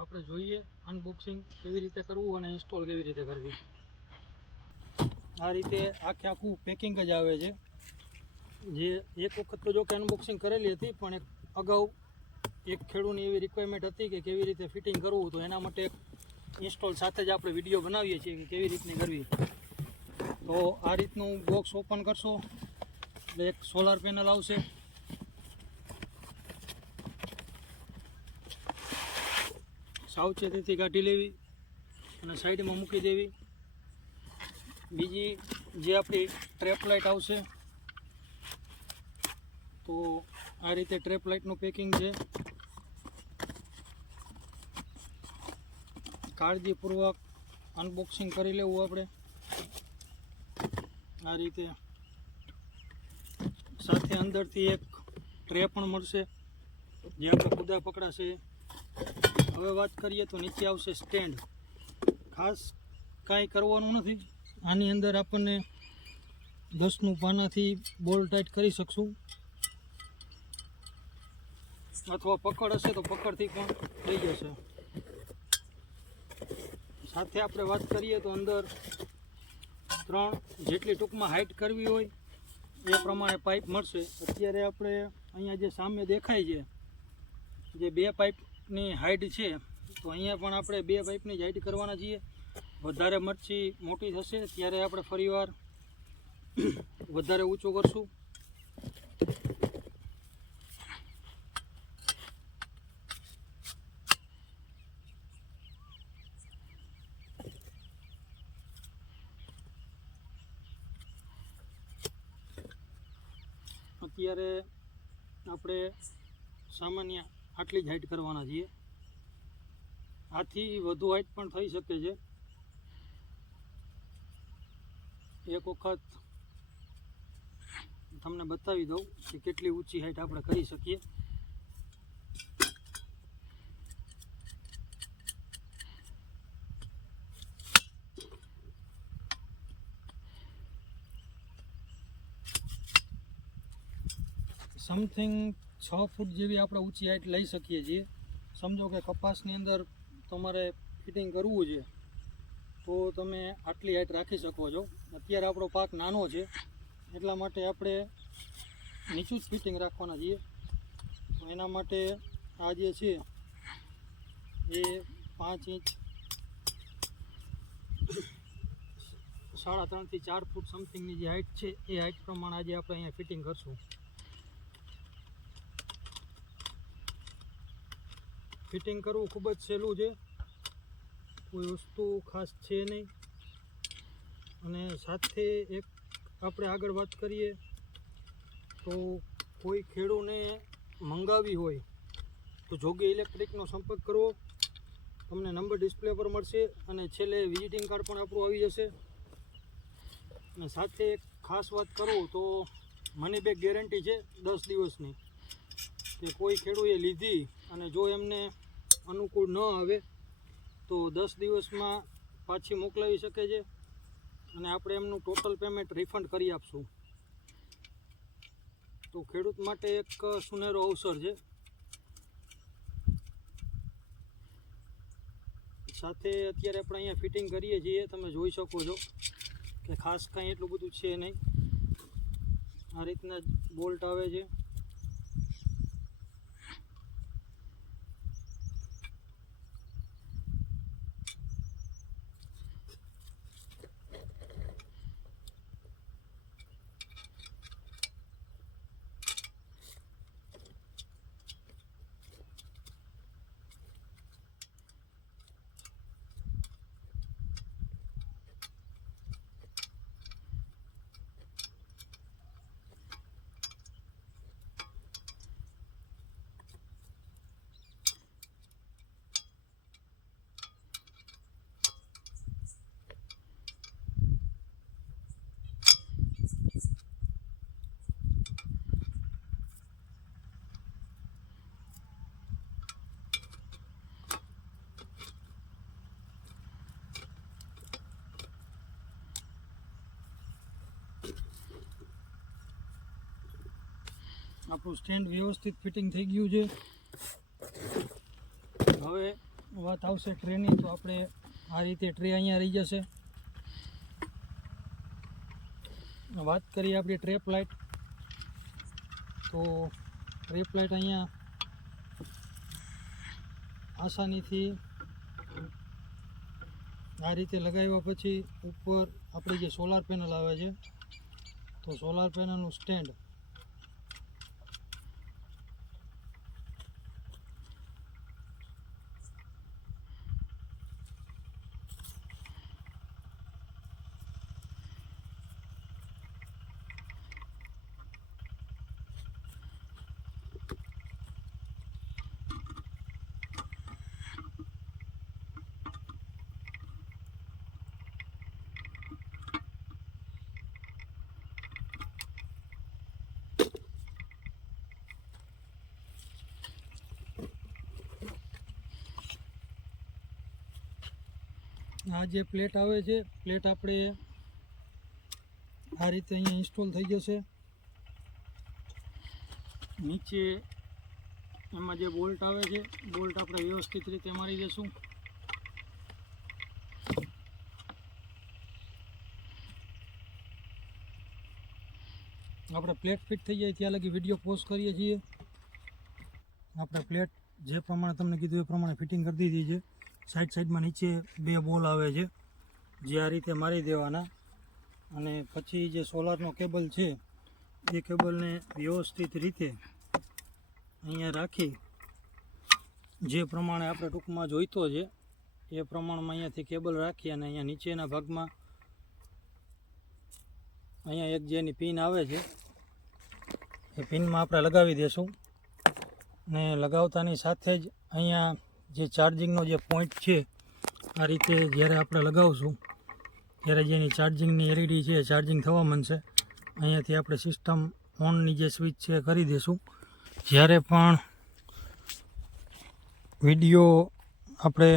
આપણે જોઈએ અનબોક્સિંગ કેવી રીતે કરવું અને ઇન્સ્ટોલ કેવી રીતે કરવી. આ રીતે આખે આખું પેકિંગ જ આવે છે. જે એક વખત તો જો કે અનબોક્સિંગ કરેલી હતી, પણ એક અગાઉ એક ખેડૂતની એવી રિક્વાયરમેન્ટ હતી કે કેવી રીતે ફિટિંગ કરવું તો એના માટે ઇન્સ્ટોલ સાથે જ આપણે વીડિયો બનાવીએ છીએ કે કેવી રીતની કરવી. તો આ રીતનું બોક્સ ઓપન કરશો, એટલે એક સોલાર પેનલ આવશે. સાવચેતીથી કાઢી લેવી અને સાઈડમાં મૂકી દેવી. બીજી જે આપણી ટ્રેપ લાઇટ આવશે, તો આ રીતે ટ્રેપ લાઇટનું પેકિંગ છે. કાળજીપૂર્વક અનબોક્સિંગ કરી લેવું આપણે. આ રીતે સાથે અંદરથી એક ટ્રે પણ મળશે, જે આપણે કુદા પકડાશે હવે વાત કરીએ તો નીચે આવશે સ્ટેન્ડ. ખાસ કાંઈ કરવાનું નથી. આની અંદર આપણને દસનું પાનાથી બોલ ટાઈટ કરી શકશું. અથવા પકડ હશે તો પકડથી પણ થઈ જશે. સાથે આપણે વાત કરીએ તો અંદર ત્રણ જેટલી ટૂંકમાં હાઇટ કરવી હોય એ પ્રમાણે પાઇપ મળશે. અત્યારે આપણે અહીંયા જે સામે દેખાય છે, જે બે પાઇપની હાઇટ છે, તો અહીંયા પણ આપણે બે પાઇપની જ હાઇટ કરવાના છીએ. વધારે મરચી મોટી થશે, ત્યારે આપણે ફરીવાર વધારે ઊંચું કરશું. અત્યારે આપણે સામાન્ય આટલી જ હાઇટ કરવાના છીએ. આથી વધુ હાઇટ પણ થઈ શકે છે. એક વખત તમને બતાવી દઉં કે કેટલી ઊંચી હાઇટ આપણે કરી શકીએ. સમથિંગ છ ફૂટ જેવી આપણે ઊંચી હાઇટ લઈ શકીએ છીએ. સમજો કે કપાસની અંદર તમારે ફિટિંગ કરવું છે, તો તમે આટલી હાઇટ રાખી શકો છો. અત્યારે આપણો પાક નાનો છે, એટલા માટે આપણે નીચું જ ફિટિંગ રાખવાના છીએ. તો એના માટે આ જે છે, એ પાંચ ઇંચ સાડા ત્રણથી ચાર ફૂટ સમથિંગની જે હાઈટ છે, એ હાઇટ પ્રમાણે આજે આપણે અહીંયા ફિટિંગ કરશું. ફિટિંગ કરવું ખૂબ જ સહેલું છે. કોઈ વસ્તુ ખાસ છે નહીં. અને સાથે એક આપણે આગળ વાત કરીએ તો કોઈ ખેડૂને મંગાવી હોય તો જોગી ઇલેક્ટ્રિકનો સંપર્ક કરવો તમને નંબર ડિસ્પ્લે પર મળશે અને છેલ્લે વિઝિટિંગ કાર્ડ પણ આપણું આવી જશે. અને સાથે એક ખાસ વાત કરું તો મની બેગ ગેરંટી છે દસ દિવસની કે કોઈ ખેડૂએ લીધી અને જો એમને અનુકૂળ ન આવે, તો દસ દિવસમાં પાછી મોકલાવી શકે છે અને આપણે એમનું ટોટલ પેમેન્ટ રિફંડ કરી આપશું. તો ખેડૂત માટે એક સુનેરો અવસર છે. સાથે અત્યારે આપણે અહીંયા ફિટિંગ કરીએ છીએ, તમે જોઈ શકો છો કે ખાસ કાંઈ એટલું બધું છે નહીં. આ રીતના બોલ્ટ આવે છે. આપણું સ્ટેન્ડ વ્યવસ્થિત ફિટિંગ થઈ ગયું છે. હવે વાત આવશે ટ્રેની તો આપણે આ રીતે ટ્રે અહીંયા રહી જશે. વાત કરીએ આપણી ટ્રેપ લાઇટ તો ટ્રેપ લાઇટ અહીંયા આસાનીથી આ રીતે લગાવ્યા પછી ઉપર આપણી જે સોલાર પેનલ આવે છે, તો સોલાર પેનલનું સ્ટેન્ડ આ જે પ્લેટ આવે છે, પ્લેટ આપણે આ રીતે અહીંયા ઇન્સ્ટોલ થઈ જશે નીચે એમાં જે બોલ્ટ આવે છે, બોલ્ટ આપણે વ્યવસ્થિત રીતે મારી દઈશું આપણે પ્લેટ ફિટ થઈ જાય ત્યાં લગી વીડિયો પોસ્ટ કરીએ છીએ. આપણે પ્લેટ જે પ્રમાણે તમને કીધું એ પ્રમાણે ફિટિંગ કરી દીધી છે. સાઈડ સાઈડમાં નીચે બે બોલ આવે છે, જે આ રીતે મારી દેવાના. અને પછી જે સોલારનો કેબલ છે, એ કેબલને વ્યવસ્થિત રીતે અહીંયા રાખી, જે પ્રમાણે આપણે ટૂંકમાં જોઈતો છે, એ પ્રમાણમાં અહીંયાથી કેબલ રાખી અને અહીંયા નીચેના ભાગમાં અહીંયા એક જેની પિન આવે છે, એ પિનમાં આપણે લગાવી દઈશું ને લગાવતાની સાથે જ અહીંયા જે ચાર્જિંગનો જે પોઈન્ટ છે, આ રીતે જ્યારે આપણે લગાવશું, ત્યારે જેની ચાર્જિંગની એલઈડી છે ચાર્જિંગ થવા માંડશે. અહીંયાથી આપણે સિસ્ટમ ઓનની જે સ્વિચ છે કરી દઈશું જ્યારે પણ વીડિયો આપણે